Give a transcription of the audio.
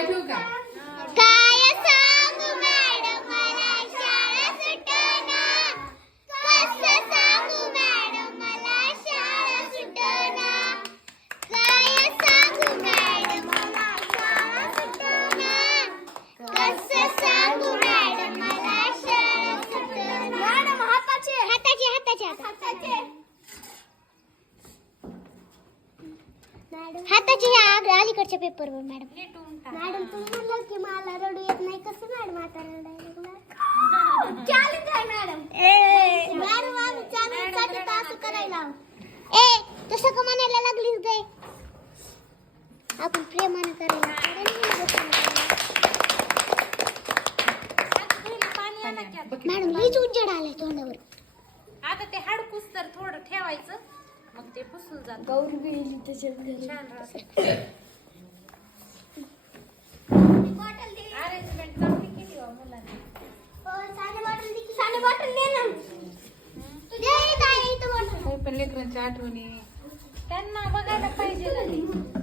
काय ठेवू का? काय सांगू मॅडम मला शाळा सुटना, कसं सांगू मॅडम मला शाळा सुटना, काय सांगू मॅडम मला शाळा सुटना, कसं सांगू मॅडम मला शाळा सुटना. मॅडम हाताचे हाताचे हाताचे हाताचे हाताची अलीकडच्या पेपरवर मॅडम. मॅडम तुम्ही म्हणलं की मला रडू येत नाही, कसं मॅडम आता रडायला लागला? चॅलेंज आहे मॅडम. मॅडम आम्ही चॅलेंजसाठी तर असं करायला. तसं का म्हणायला लागलीस गे? आपण प्रेमानं करायला. मॅडम हीच उज्जड आलाय तोंडावर. आता ते हाडकूस तर थोडं ठेवायचं, मग ते पुसून जात. गौरी बिळली त्याच्यात घरी. छान राहते. अरेंजमेंट चांगली केली हो मुलांनी. साडी बॉटल दे ना. दे इथं बॉटल. पण लेकरांच्या आठवणी त्यांना बघायला पाहिजे ना ते.